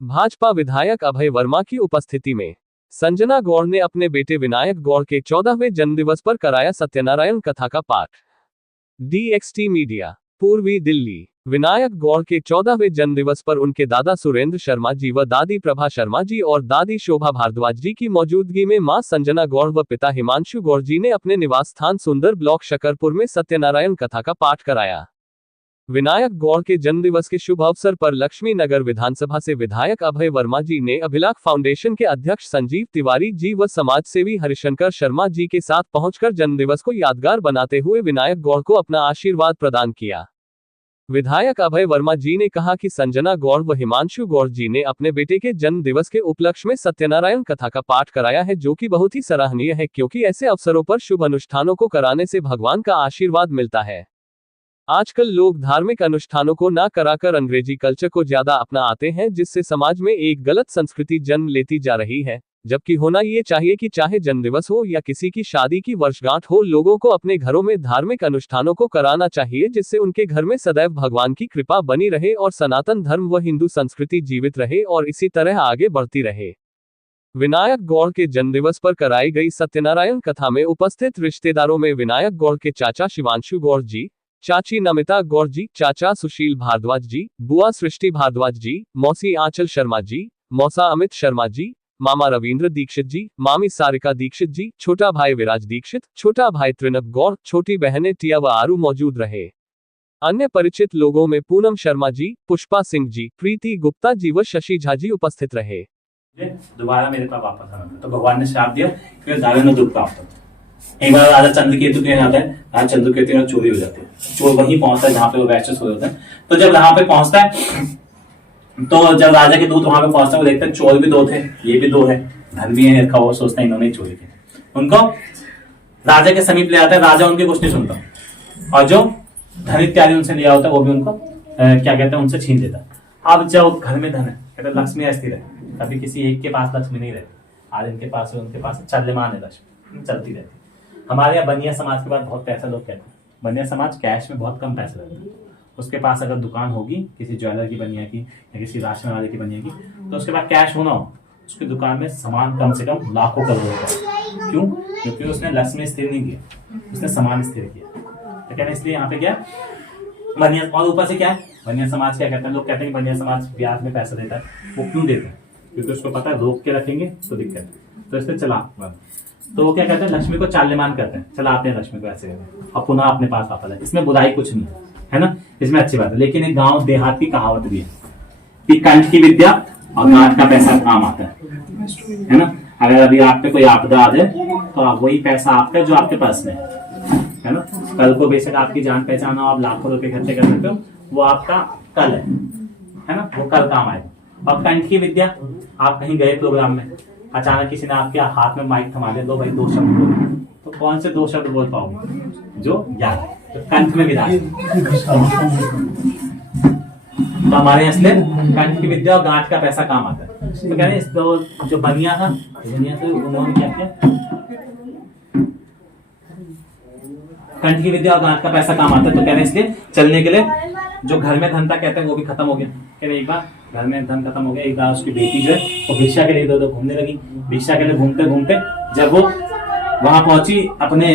भाजपा विधायक अभय वर्मा की उपस्थिति में संजना गौड़ ने अपने बेटे विनायक गौड़ के 14वें जन्मदिवस पर कराया सत्यनारायण कथा का पाठ। DXT मीडिया, पूर्वी दिल्ली। विनायक गौड़ के 14वें जन्मदिवस पर उनके दादा सुरेंद्र शर्मा जी व दादी प्रभा शर्मा जी और दादी शोभा भारद्वाज जी की मौजूदगी में मां संजना गौड़ व पिता हिमांशु गौड़ जी ने अपने निवास स्थान सुंदर ब्लॉक शकरपुर में सत्यनारायण कथा का पाठ कराया। विनायक गौड़ के जन्मदिवस के शुभ अवसर पर लक्ष्मी नगर विधानसभा से विधायक अभय वर्मा जी ने अभिलाख फाउंडेशन के अध्यक्ष संजीव तिवारी जी व समाजसेवी हरिशंकर शर्मा जी के साथ पहुंचकर जन्मदिवस को यादगार बनाते हुए विनायक गौड़ को अपना आशीर्वाद प्रदान किया। विधायक अभय वर्मा जी ने कहा कि संजना गौड़ व हिमांशु गौड़ जी ने अपने बेटे के जन्म दिवस के उपलक्ष्य में सत्यनारायण कथा का पाठ कराया है, जो कि बहुत ही सराहनीय है, क्योंकि ऐसे अवसरों पर शुभ अनुष्ठानों को कराने से भगवान का आशीर्वाद मिलता है। आजकल लोग धार्मिक अनुष्ठानों को ना कराकर अंग्रेजी कल्चर को ज्यादा अपना आते हैं, जिससे समाज में एक गलत संस्कृति जन्म लेती जा रही है, जबकि होना ये चाहिए कि चाहे जन्मदिवस हो या किसी की शादी की वर्षगांठ हो, लोगों को अपने घरों में धार्मिक अनुष्ठानों को कराना चाहिए, जिससे उनके घर में सदैव भगवान की कृपा बनी रहे और सनातन धर्म व हिंदू संस्कृति जीवित रहे और इसी तरह आगे बढ़ती रहे। विनायक गौड़ के जन्मदिवस पर कराई गई सत्यनारायण कथा में उपस्थित रिश्तेदारों में विनायक गौड़ के चाचा शिवांशु गौड़ जी, चाची नमिता गौड़ जी, चाचा सुशील भारद्वाज जी, बुआ सृष्टि भारद्वाज जी, मौसी आंचल शर्मा जी, मौसा अमित शर्मा जी, मामा रविंद्र दीक्षित जी, मामी सारिका दीक्षित जी, छोटा भाई विराज दीक्षित, छोटा भाई त्रिनव गौड़, छोटी बहनें टिया व आरू मौजूद रहे। अन्य परिचित लोगों में पूनम शर्मा जी, पुष्पा सिंह जी, प्रीति गुप्ता जी व शशि झा जी उपस्थित रहे। दोबारा मेरे पास वापस आना तो भगवान ने श्राप दिया कि दादा ने दुख प्राप्त होता। एक बार राजा चंद्रकेतु के यहाँ आता है, राजा चंद्रकेतु में चोरी हो जाती है, चोर वहीं पहुंचता है जहाँ पे वो वैश्य सोए होते हैं। तो जब यहाँ पे पहुंचता है, तो जब राजा के दूत वहां पे पहुंचते हैं, वो देखते हैं चोर भी दो थे, ये भी दो है, धन भी है रखा, वो सोचता है इन्होंने ही चोरी की। उनको राजा के समीप ले आता है, राजा उनकी कुछ नहीं सुनता और जो धन इत्यादि उनसे लिया होता है वो भी उनको क्या कहते हैं उनसे छीन लेता है। अब जब घर में धन है, कहते हैं लक्ष्मी अस्थिर है, कभी किसी एक के पास लक्ष्मी नहीं रहती, आज इनके पास है उनके पास चल्यमान है, लक्ष्मी चलती रहती। हमारे यहाँ बनिया समाज के बाद बहुत पैसा लोग कहते हैं, बनिया समाज कैश में बहुत कम पैसा रखता है। उसके पास अगर दुकान होगी किसी ज्वेलर की बनिया की या किसी राशन वाले की बनिया की, तो उसके पास कैश होना हो, उसकी दुकान में सामान कम से कम लाखों करोड़ों का। क्यों? क्योंकि उसने लक्ष्मी स्थिर नहीं किया, उसने सामान स्थिर किया। तो कहना इसलिए यहाँ पे क्या बनिया, और ऊपर से क्या है बनिया समाज क्या कहते हैं, लोग कहते हैं बनिया समाज ब्याज में पैसा देता है। वो क्यों देता है? क्योंकि उसको पता है रोक के रखेंगे तो दिक्कत है, तो इसलिए चला। तो वो क्या कहते हैं लक्ष्मी को चाल्यमान करते हैं, चलाते हैं लक्ष्मी को ऐसे करते और पुनः अपने पास वापस है। इसमें बुराई कुछ नहीं है ना, इसमें अच्छी बात है। लेकिन एक गांव देहात की कहावत भी है कि कंठ की विद्या और गांठ का पैसा काम आता है ना। अगर अभी आप पे कोई आपदा आ जाए तो वही पैसा आपका जो आपके पास में है ना, कल को बेशक आपकी जान पहचान हो, आप लाखों रुपए खर्चे कर सकते हो, वो आपका कल है ना, वो कल काम आएगा। और कंठ की विद्या, आप कहीं गए प्रोग्राम में, अचानक किसी ने आपके हाथ में माइक थमा दिया, दो भाई दो शब्द बोलो, तो कौन से दो शब्द बोल पाओगे? जो याद है, तो कंठ में विराज। तो हमारे इसलिए कंठ की विद्या और गांठ का पैसा काम आता है। तो कह रहे हैं जो बनिया था, बनिया से उन्होंने क्या किया, कंठ की विद्या और गांठ का पैसा काम आता है। तो कह रहे हैं इसलिए चलने के लिए जो घर में धन था कहते हैं वो भी खत्म हो गया। कह रहे एक बार घर में धन खत्म हो गया, एक बार उसकी बेटी जो है वो भिक्षा के लिए इधर उधर घूमने लगी। भिक्षा के लिए घूमते घूमते जब वो वहां पहुंची, अपने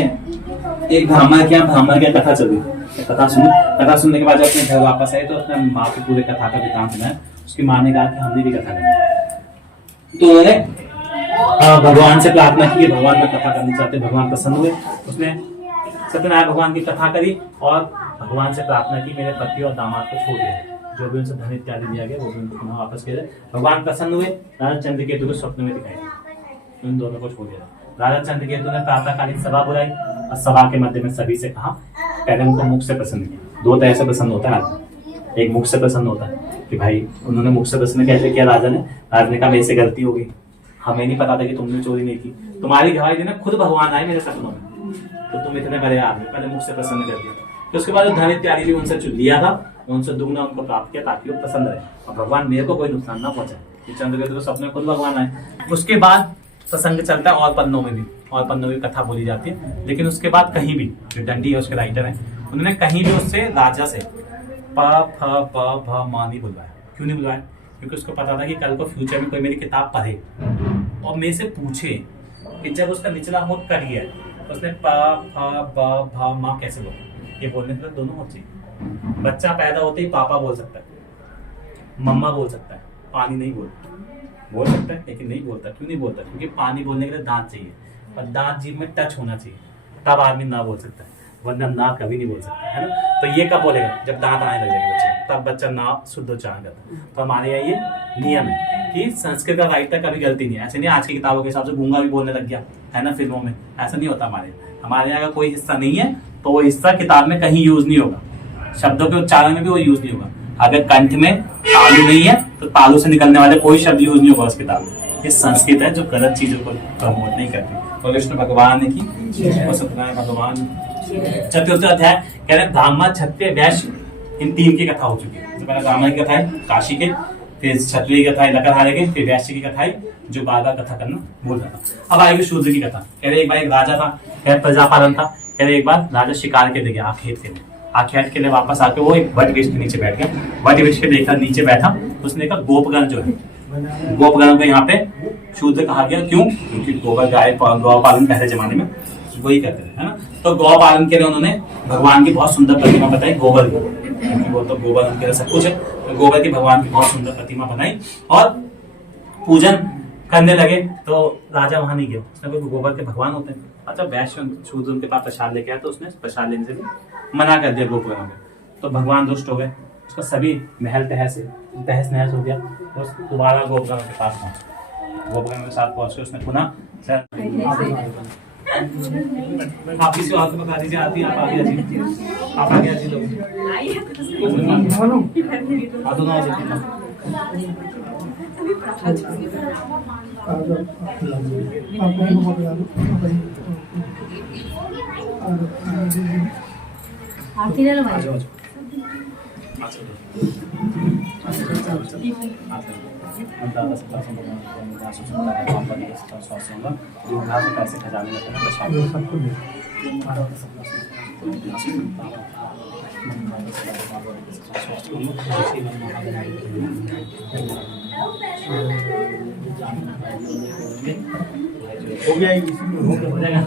एक ब्राह्मण की कथा चल रही, कथा सुनने के बाद जब अपने घर वापस आए तो अपने माँ की पूरे कथा का वृतांत सुनाया। उसकी माँ ने कहा कि हमने भी कथा करनी, तो उन्होंने भगवान से प्रार्थना की, भगवान में कथा करनी चाहते, भगवान प्रसन्न हुए। उसने सत्यनारायण भगवान की कथा करी और भगवान से प्रार्थना की, मेरे पति और दामाद को छोड़ दिया, जो भी उनसे धन इत्यादि दिया गया वो भी उनको पुनः वापस किया जाए। भगवान प्रसन्न हुए, राजा चंद्रकेतु को स्वप्न में दिखाई, उन दोनों को छोड़ दिया। राजा चंद्रकेतु ने प्रातःकालीन सभा बुलाई और सभा के मध्य में सभी से कहा, पहले उनको मुख से प्रसन्न किया। दो तरह से प्रसन्न होता है, एक मुख से प्रसन्न होता है कि भाई उन्होंने मुख से प्रसन्न कैसे किया, राजा ने कहा मेरे से गलती हो गई, हमें नहीं पता था कि तुमने चोरी नहीं की, तुम्हारी गवाही देने खुद भगवान आए मेरे सपनों में, तो तुम इतने बड़े आदमी, पहले मुख से प्रसन्न कर दिया। तो उसके बाद धन इत्यादि भी उनसे लिया था, उनसे दुगना उनको प्राप्त किया ताकि वो पसंद रहे और भगवान मेरे को कोई नुकसान ना पहुंचाए। चंद्रकेतु तो सपने खुद भगवान आए। उसके बाद प्रसंग चलता है और पन्नों में भी, और पन्नों में कथा बोली जाती है। लेकिन उसके बाद कहीं भी जो डंडी है उसके राइटर है, उन्होंने कहीं भी उससे राजा से प फ प भ म नहीं बुलवाया। क्यों नहीं बुलवाया? क्योंकि उसको पता था कि कल को फ्यूचर में कोई मेरी किताब पढ़े और मेरे से पूछे कि जब उसका निचला होठ कट गया उसने पा फा बा भा माँ कैसे बोला, ये बोलने के लिए दोनों होते हैं। बच्चा पैदा होते ही पापा बोल सकता है, मम्मा बोल सकता है, पानी नहीं बोल सकता है लेकिन नहीं बोलता। क्यों नहीं बोलता? क्योंकि पानी बोलने के लिए दांत चाहिए और दांत जीभ में टच होना चाहिए, तब आदमी ना बोल सकता है, वरना ना कभी नहीं बोल सकता है ना। तो ये कब बोलेगा? जब दांत आने लग जाएंगे बच्चे, तब बच्चा ना शुद्ध उच्चारण करता है। तो हमारे यहाँ ये नियम है कि संस्कृत का राइटर कभी गलती नहीं है। ऐसे नहीं आज की किताबों के हिसाब से गूंगा भी बोलने लग गया है ना फिल्मों में, ऐसा नहीं होता हमारे यहाँ का कोई हिस्सा नहीं है तो वो हिस्सा किताब में कहीं यूज नहीं होगा, शब्दों के उच्चारण में भी वो यूज नहीं होगा। अगर कंठ में तालु नहीं है तो तालु से निकलने वाले कोई शब्द यूज नहीं होगा उस किताब में। ये संस्कृत है जो गलत चीजों को प्रमोट नहीं करती। तो विष्णु भगवान की सत्यनारायण भगवान चतुर्थ अध्याय कह रहे ब्राह्मण, क्षत्रिय, वैश्य, इन तीन की कथा हो चुकी है। तो पहले ब्राह्मण की कथा है काशी के, फिर क्षत्रिय की कथा है लकड़हारे के, फिर वैश्य की कथा है जो बागा कथा करना भूल रहा था। अब आएगी शूद्र की कथा। कह रहे एक बार एक राजा था, कह रहे प्रजापालन था। कह रहे एक बार राजा शिकार के लिए गया आखेट के लिए, आखेट के लिए वापस आके वो एक वट वृक्ष के नीचे बैठ गया। वट वृक्ष के देखा नीचे बैठा, उसने कहा गोपगण जो है, गोपगणों को यहाँ पे शूद्र कहा गया। क्यों? क्योंकि गोबर गाय गौ पालन पहले जमाने में वही करते थे, है ना। तो गौ पालन के लिए उन्होंने भगवान की बहुत सुंदर प्रतिमा बताई गोबर की, क्योंकि वो तो गोबर उनके लिए सब कुछ है। तो गोबर की भगवान की बहुत सुंदर प्रतिमा बनाई और पूजन करने लगे। तो राजा वहां नहीं गया, उसने कोई गोबर के भगवान होते हैं। अच्छा वैश्य शूद्र उनके पास प्रसाद लेके आया तो उसने प्रसाद लेने से भी मना कर दिया गोपगणों में। तो भगवान दुष्ट हो गए, उसका सभी महल तहस नहस हो गया। तो दोबारा गोपगणों के पास पहुंचा, गोपगणों के साथ पहुंच के उसने पुनः आप किसी और को बता दीजिए, आती आप आगे अजीब, आप आगे अजीब लोग दोनों आ जाइए। पैसे खजाने में हो गया, हो जाएगा।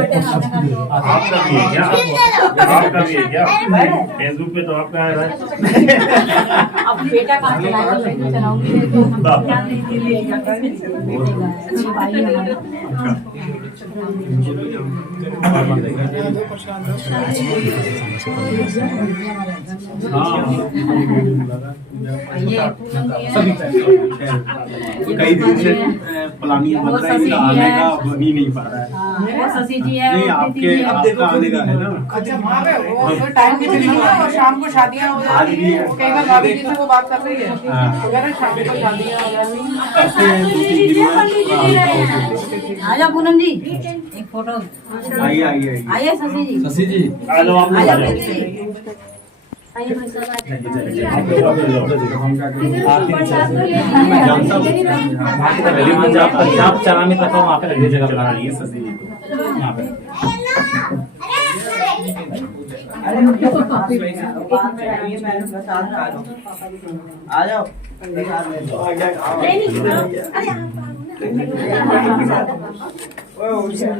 आपका भी है क्या? आपका भी है क्या? फेसबुक पे तो आपका है। अब बेटा कहाँ चलाएगा? मैं तो चलाऊंगी तो क्या नहीं कई दिन से प्लानिंग बन रहा है, आने का बन ही नहीं पा रहा है। शशि जी है, नहीं आपका आने का है ना। अच्छा वहाँ पे वो टाइम की फिक्स है और शाम को शादियाँ हो जाती हैं। कई बार भाभी जी से वो बात कर रही है, वो कह रहे हैं शाम को शादियाँ हो जाती हैं। आजा पूनम जी एक फोटो। आइए आइए आइए शशि जी, आ जाओ, आप लोग आ जाओ। आइए भाई साहब आप चला में रखा वहाँ पे रखिए, जगह बना रही है सस्ती जी को यहाँ पे। आ जाओ।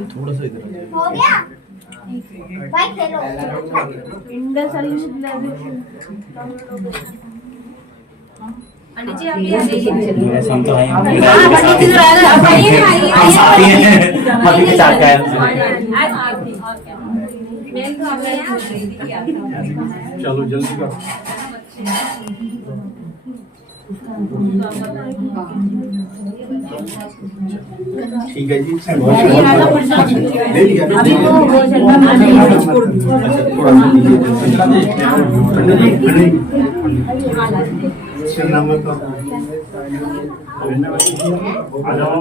थोड़ा सा इधर हो गया भाई खेलो इंडल सॉल्यूशन पंडित जी हम तो चलो जल्दी करो। ठीक है जी, ले लिया। आ जाओ।